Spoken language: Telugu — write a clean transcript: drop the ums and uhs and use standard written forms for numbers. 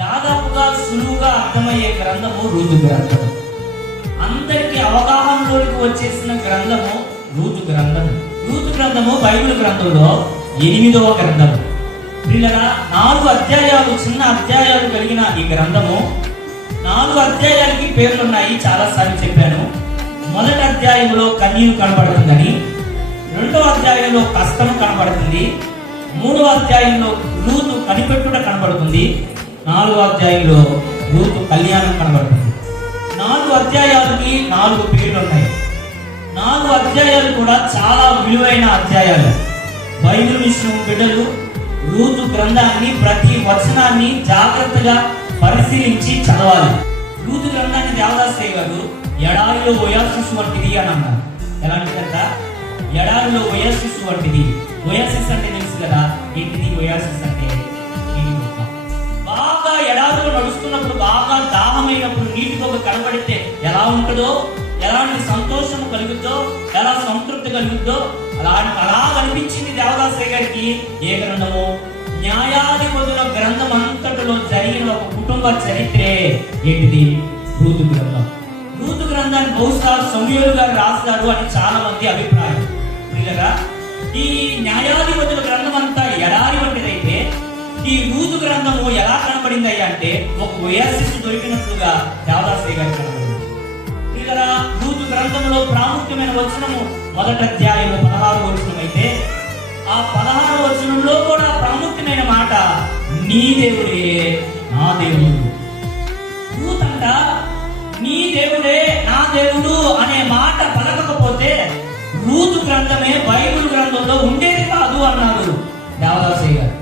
దాదాపుగా సులువుగా అర్థమయ్యే గ్రంథము రూతు గ్రంథం. అందరికి అవగాహనలోకి వచ్చేసిన గ్రంథము రూతు గ్రంథం. రూతు గ్రంథము బైబిల్ గ్రంథంలో 8వ గ్రంథము. పిల్లరా, 4 అధ్యాయాలు, చిన్న అధ్యాయాలు కలిగిన ఈ గ్రంథము 4 అధ్యాయాలకి పేర్లున్నాయి. చాలాసార్లు చెప్పాను. మొదటి అధ్యాయంలో కన్నీరు కనబడుతుందని, 2వ అధ్యాయంలో కష్టం కనబడుతుంది, 3వ అధ్యాయంలో రూతు కనిపెట్టుట కనబడుతుంది, 4వ అధ్యాయంలో రూతు కళ్యాణం కనబడుతుంది. 4 అధ్యాయాలకి 4 పేర్లు ఉన్నాయి. 4 అధ్యాయాలు కూడా చాలా విలువైన అధ్యాయాలు. బైబిల్ మిషన్ బిడ్డలు రూతు గ్రంథాన్ని, ప్రతి వచనాన్ని జాగ్రత్తగా పరిశీలించి చదవాలి. రూతు గ్రంథాన్ని దేవదాసయ్య గారు ఎడారిలో ఓయాసిస్ వంటిది అని అన్నారు. ఎలాంటిదంట? ఎడారిలో ఓయాసిస్ వంటిది. ఓయాసిస్ అంటే తెలుసు కదా, ఏంటిది ఓయాసిస్ అంటే? బాగా ఎడారిలో నడుస్తున్నప్పుడు, బాగా దాహమైనప్పుడు నీటి కొక కనబడితే ఎలా ఉంటుందో, ఎలాంటి సంతోషం కలుగుద్దో, ఎలా సంతృప్తి కలుగుద్దో, అలా కనిపించింది దేవదాసయ్య గారికి. ఏ గ్రంథము? న్యాయాధిపతుల గ్రంథం అంతటిలో జరిగిన ఒక కుటుంబ చరిత్రే ఏంటిది? రూతు గ్రంథం. రూతు గ్రంథాన్ని బహుశా సమూయేలు గారు రాస్తారు అని చాలా మంది అభిప్రాయం. పిల్లరా, ఈ న్యాయాధిపతుల గ్రంథం అంతా ఎడారి వంటిదైతే ఈ రూతు గ్రంథము ఎలా కనబడింది అంటే ఒక ఓయాసిస్ దొరికినట్లుగా దేవదాసయ్య గారు కనబడింది. పిల్లరా, రూతు గ్రంథంలో ప్రాముఖ్యమైన వచనము మొదటి అధ్యాయంలో 16వ వచనం అయితే, ఆ 16వ వచనంలో కూడా ప్రాముఖ్యమైన మాట నీ దేవుడే నా దేవుడు. రూతంట నీ దేవుడే నా దేవుడు అనే మాట పలకకపోతే రూతు గ్రంథమే బైబిల్ గ్రంథంలో ఉండేది కాదు అన్నారు దేవదాసయ్య గారు.